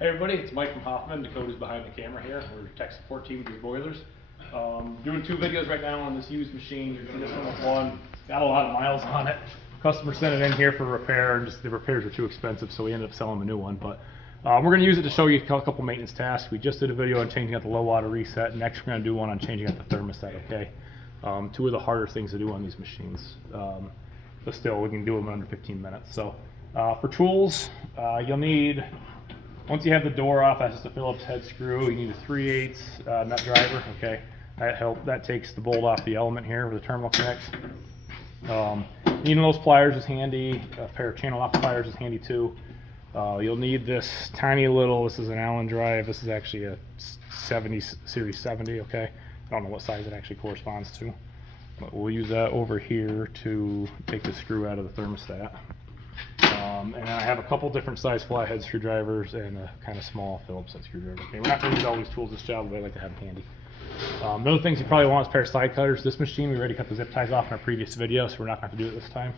Hey everybody, it's Mike from Hoffman. Dakota's behind the camera here. We're tech support team with your boilers. Doing 2 videos right now on this used machine. You're this one with one. Got a lot of miles on it. Customer sent it in here for repair, and just the repairs were too expensive, so we ended up selling the new one. But we're going to use it to show you a couple maintenance tasks. We just did a video on changing out the low water reset. Next, we're going to do one on changing out the thermostat. Okay, 2 of the harder things to do on these machines. But still, we can do them in under 15 minutes. So for tools, you'll need. Once you have the door off, that's just a Phillips head screw. You need a 3/8 nut driver. Okay, that takes the bolt off the element here where the terminal connects. Needing those pliers is handy. A pair of channel lock pliers is handy too. You'll need this tiny little. This is an Allen drive. This is actually a 70 series 70. Okay, I don't know what size it actually corresponds to, but we'll use that over here to take the screw out of the thermostat. And I have a couple different size flathead screwdrivers and a kind of small Phillips head screwdriver. Okay, we're not going to use all these tools this job, but I like to have them handy. The other things you probably want is a pair of side cutters. This machine, we already cut the zip ties off in our previous video, so we're not going to do it this time.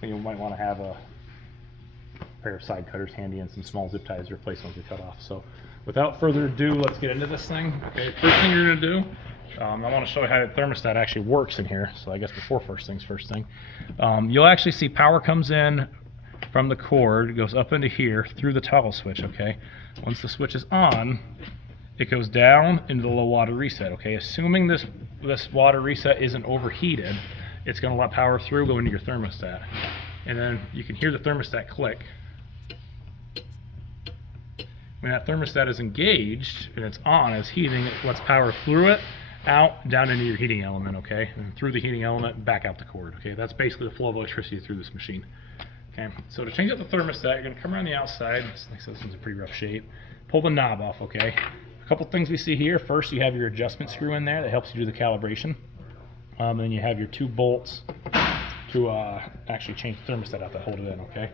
You might want to have a pair of side cutters handy and some small zip ties to replace ones we cut off. So without further ado, let's get into this thing. Okay, first thing you're going to do, I want to show you how the thermostat actually works in here. So I guess before first thing, you'll actually see power comes in from the cord, goes up into here through the toggle switch. Okay, once the switch is on, it goes down into the low water reset. Okay, assuming this water reset isn't overheated, it's going to let power through, go into your thermostat, and then you can hear the thermostat click. When that thermostat is engaged and it's on, it's heating, it lets power through it, out, down into your heating element, okay? And through the heating element, back out the cord, okay? That's basically the flow of electricity through this machine. Okay, so to change out the thermostat, you're gonna come around the outside. This one's in pretty rough shape. Pull the knob off, okay? A couple things we see here. First, you have your adjustment screw in there that helps you do the calibration. Then you have your 2 bolts to actually change the thermostat out that hold it in, okay?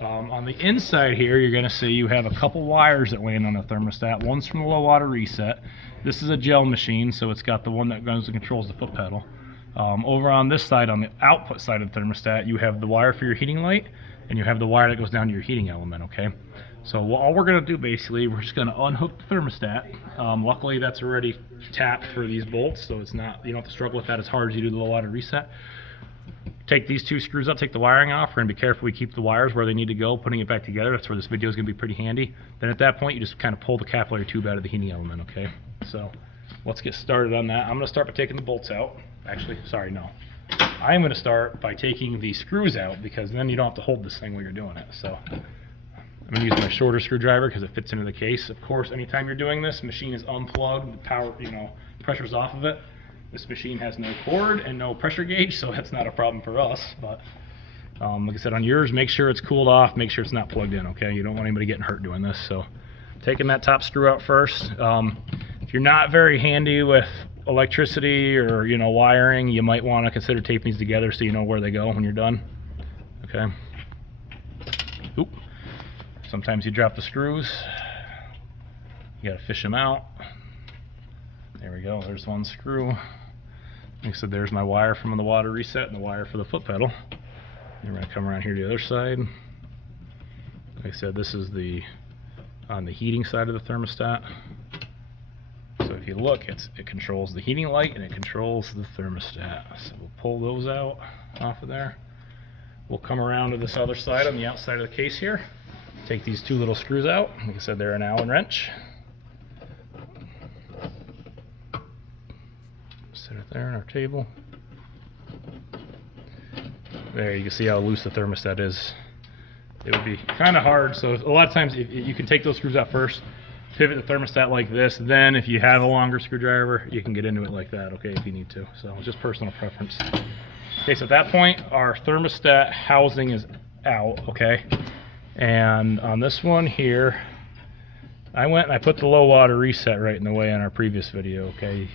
On the inside here, you're going to see you have a couple wires that land on the thermostat. One's from the low water reset. This is a JEL machine, so it's got the one that goes and controls the foot pedal. Over on this side, on the output side of the thermostat, you have the wire for your heating light, and you have the wire that goes down to your heating element, okay? So all we're going to do, basically, we're just going to unhook the thermostat. Luckily, that's already tapped for these bolts, so it's not, you don't have to struggle with that as hard as you do the low water reset. Take these 2 screws up, take the wiring off. We're going to be careful we keep the wires where they need to go, putting it back together. That's where this video is going to be pretty handy. Then at that point, you just kind of pull the capillary tube out of the heating element, okay? So let's get started on that. I'm going to start by taking the bolts out. Actually, sorry, no. I'm going to start by taking the screws out, because then you don't have to hold this thing while you're doing it. So I'm going to use my shorter screwdriver because it fits into the case. Of course, anytime you're doing this, machine is unplugged, the power, pressure's off of it. This machine has no cord and no pressure gauge, so that's not a problem for us. But like I said, on yours, make sure it's cooled off, make sure it's not plugged in, okay? You don't want anybody getting hurt doing this. So taking that top screw out first. If you're not very handy with electricity or wiring, you might want to consider taping these together so you know where they go when you're done. Okay. Oop. Sometimes you drop the screws. You gotta fish them out. There we go, there's one screw. Like I said, there's my wire from the water reset and the wire for the foot pedal. And we're going to come around here to the other side. Like I said, this is on the heating side of the thermostat. So if you look, it controls the heating light and it controls the thermostat. So we'll pull those out off of there. We'll come around to this other side on the outside of the case here. Take these 2 little screws out. Like I said, they're an Allen wrench. Set it there on our table. There, you can see how loose the thermostat is. It would be kind of hard, so a lot of times you can take those screws out first, pivot the thermostat like this, then if you have a longer screwdriver, you can get into it like that, okay, if you need to. So it's just personal preference. Okay, so at that point, our thermostat housing is out, okay? And on this one here, I went and I put the low water reset right in the way on our previous video, okay?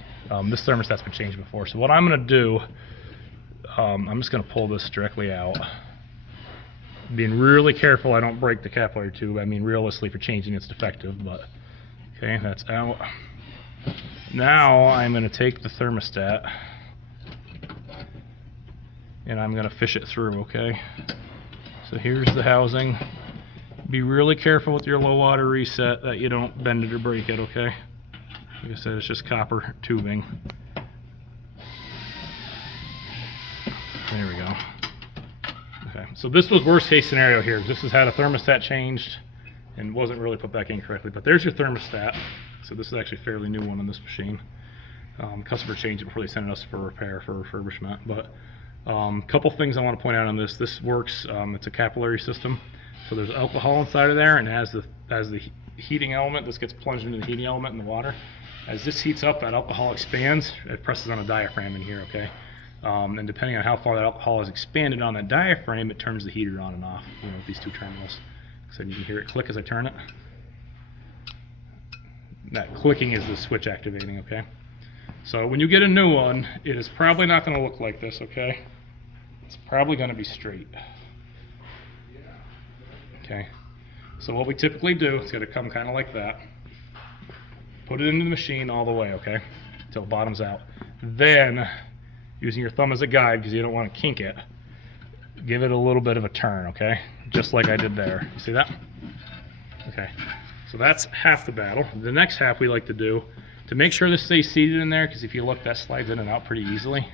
This thermostat's been changed before, so what I'm going to do, I'm just going to pull this directly out. Being really careful I don't break the capillary tube. I mean, realistically, for changing it's defective, but okay, that's out. Now I'm going to take the thermostat and I'm going to fish it through, okay? So here's the housing. Be really careful with your low water reset that you don't bend it or break it, okay? Like I said, it's just copper tubing. There we go. Okay, so this was worst case scenario here. This has had a thermostat changed and wasn't really put back in correctly. But there's your thermostat. So this is actually a fairly new one on this machine. Customer changed it before they sent it us for repair, for refurbishment. But couple things I want to point out on this. This works, it's a capillary system. So there's alcohol inside of there, and as the heating element, this gets plunged into the heating element in the water. As this heats up, that alcohol expands, it presses on a diaphragm in here, okay? And depending on how far that alcohol is expanded on that diaphragm, it turns the heater on and off, with these two terminals. So you can hear it click as I turn it. That clicking is the switch activating, okay? So when you get a new one, it is probably not going to look like this, okay? It's probably going to be straight. Okay, so what we typically do, it's going to come kind of like that. Put it into the machine all the way, okay, until it bottoms out. Then, using your thumb as a guide, because you don't want to kink it, give it a little bit of a turn, okay? Just like I did there. You see that? Okay, so that's half the battle. The next half we like to do, to make sure this stays seated in there, because if you look, that slides in and out pretty easily.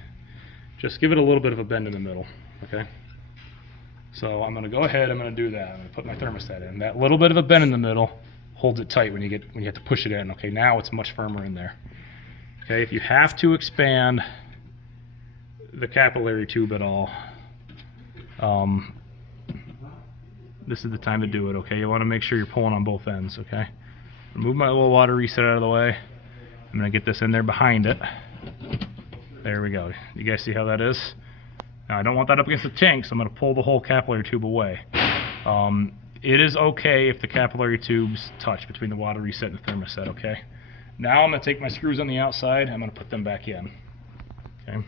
Just give it a little bit of a bend in the middle, okay? So I'm going to go ahead, I'm going to do that. I'm going to put my thermostat in. That little bit of a bend in the middle holds it tight when you have to push it in. Okay, now it's much firmer in there. Okay, if you have to expand the capillary tube at all, this is the time to do it, okay? You want to make sure you're pulling on both ends, okay? Remove my low water reset out of the way. I'm going to get this in there behind it. There we go. You guys see how that is? Now, I don't want that up against the tank, so I'm going to pull the whole capillary tube away. It is okay if the capillary tubes touch between the water reset and the thermostat, okay? Now I'm going to take my screws on the outside, I'm going to put them back in. Okay?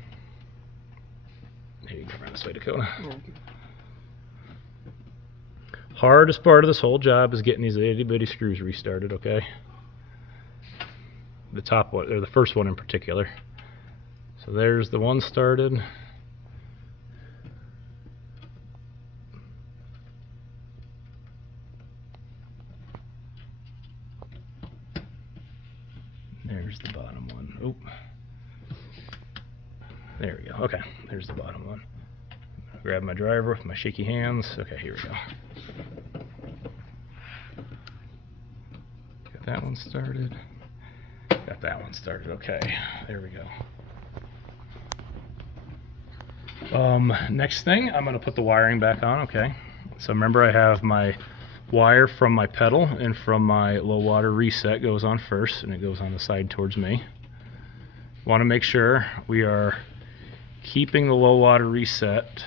Here you go, around this way, Dakota. Hardest part of this whole job is getting these itty-bitty screws restarted, okay? The top one, or the first one in particular. So there's the one started. There's the bottom one. Oop. There we go. Okay, there's the bottom one. Grab my driver with my shaky hands. Okay, here we go. Got that one started. Got that one started. Okay, there we go. Next thing, I'm going to put the wiring back on. Okay, so remember I have my wire from my pedal and from my low water reset goes on first, and it goes on the side towards me. Want to make sure we are keeping the low water reset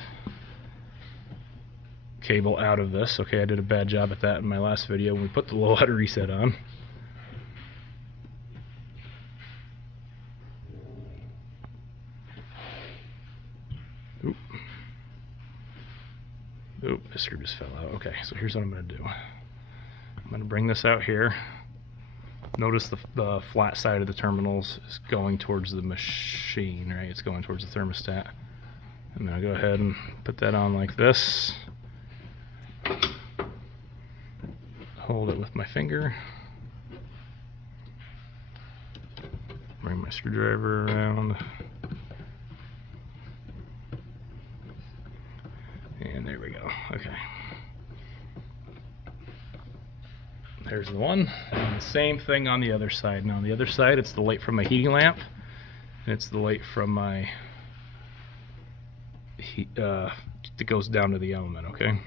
cable out of this. Okay, I did a bad job at that in my last video when we put the low water reset on. Oop. Oop, this screw just fell out. Okay, so here's what I'm going to do. I'm going to bring this out here. Notice the flat side of the terminals is going towards the machine, right? It's going towards the thermostat. I'm going to go ahead and put that on like this. Hold it with my finger. Bring my screwdriver around. And there we go. Okay. There's the one. And the same thing on the other side. Now on the other side, it's the light from my heating lamp. And it's the light from my heat that goes down to the element, okay?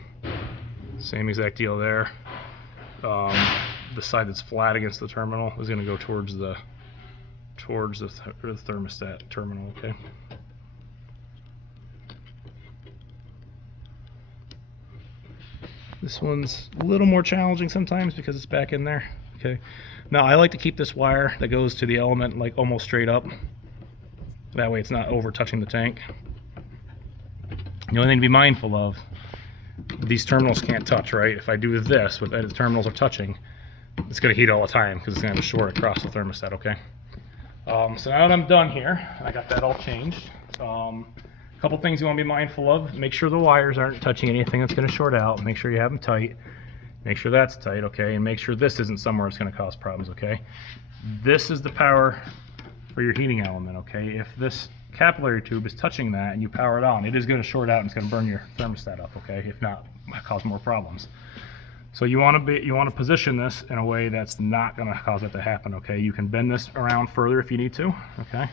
Same exact deal there. The side that's flat against the terminal is going to go towards the thermostat terminal, okay? This one's a little more challenging sometimes because it's back in there. Okay. Now I like to keep this wire that goes to the element like almost straight up. That way it's not over touching the tank. The only thing to be mindful of, these terminals can't touch, right? If I do this, with the terminals are touching, it's going to heat all the time because it's going to have a short across the thermostat, okay? So now that I'm done here, I got that all changed. A couple things you want to be mindful of. Make sure the wires aren't touching anything that's going to short out. Make sure you have them tight. Make sure that's tight, okay, and make sure this isn't somewhere it's going to cause problems, okay. This is the power for your heating element, okay. If this capillary tube is touching that and you power it on, it is going to short out and it's going to burn your thermostat up, okay. If not, it might cause more problems. So you want to position this in a way that's not going to cause it to happen, okay. You can bend this around further if you need to, okay.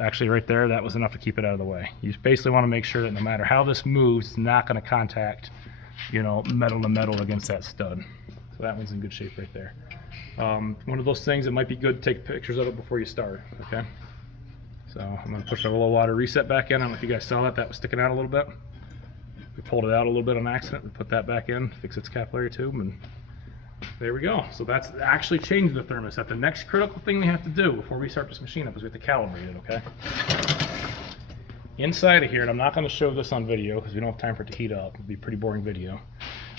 Actually right there, that was enough to keep it out of the way. You just basically want to make sure that no matter how this moves, it's not going to contact, you know, metal to metal against that stud. So that one's in good shape right there. One of those things, it might be good to take pictures of it before you start, okay. So I'm going to push the low water reset back in. I don't know if you guys saw that was sticking out a little bit. We pulled it out a little bit on accident. We put that back in, fix its capillary tube, and there we go. So that's actually changed the thermostat. The next critical thing we have to do before we start this machine up is we have to calibrate it, okay? Inside of here, and I'm not going to show this on video because we don't have time for it to heat up. It'll be a pretty boring video.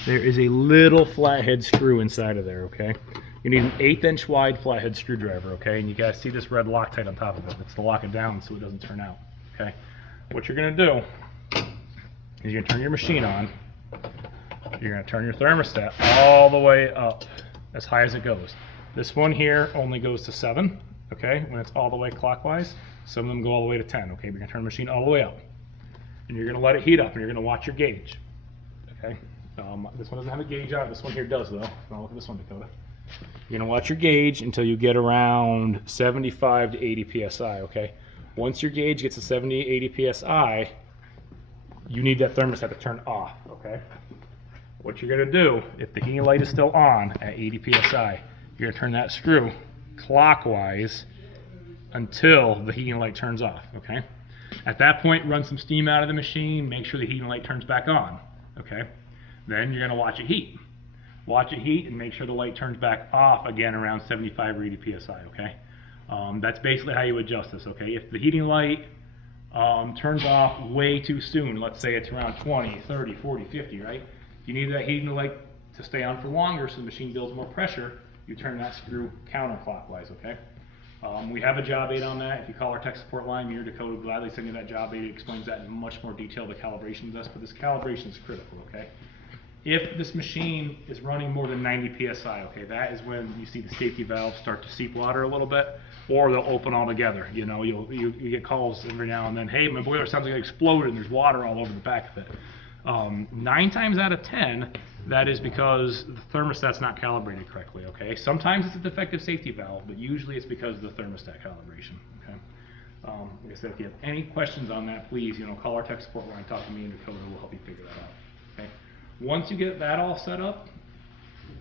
There is a little flathead screw inside of there, okay? You need an 1/8 inch wide flathead screwdriver, okay? And you guys see this red Loctite on top of it. It's to lock it down so it doesn't turn out, okay? What you're going to do is you're going to turn your machine on. You're going to turn your thermostat all the way up as high as it goes. This one here only goes to 7, okay, when it's all the way clockwise. Some of them go all the way to 10, okay? We're going to turn the machine all the way up. And you're going to let it heat up, and you're going to watch your gauge, okay? This one doesn't have a gauge on it. This one here does, though. Now look at this one, Dakota. You're going to watch your gauge until you get around 75 to 80 psi, okay? Once your gauge gets to 70, 80 psi, you need that thermostat to turn off, okay? What you're going to do, if the heating light is still on at 80 psi, you're going to turn that screw clockwise until the heating light turns off, okay? At that point, run some steam out of the machine, make sure the heating light turns back on, okay? Then you're going to watch it heat. Watch it heat and make sure the light turns back off again around 75 or 80 psi, okay? That's basically how you adjust this, okay? If the heating light turns off way too soon, let's say it's around 20, 30, 40, 50, right? If you need that heating light to stay on for longer so the machine builds more pressure, you turn that screw counterclockwise, okay? We have a job aid on that. If you call our tech support line, me or Dakota will gladly send you that job aid. It explains that in much more detail, the calibration of this, but this calibration is critical, okay? If this machine is running more than 90 psi, okay, that is when you see the safety valves start to seep water a little bit, or they'll open altogether. You know, you get calls every now and then, hey, my boiler sounds like it exploded and there's water all over the back of it. 9 times out of 10, that is because the thermostat's not calibrated correctly, okay? Sometimes it's a defective safety valve, but usually it's because of the thermostat calibration, okay? Like I said, if you have any questions on that, please, you know, call our tech support line, talk to me and Dakota, we'll help you figure that out, okay? Once you get that all set up,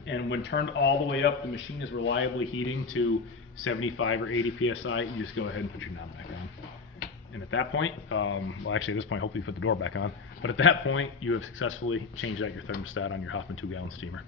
and when turned all the way up, the machine is reliably heating to 75 or 80 psi, you just go ahead and put your knob back on. And at that point, well actually at this point, hopefully you put the door back on, but at that point, you have successfully changed out your thermostat on your Hoffman 2-gallon steamer.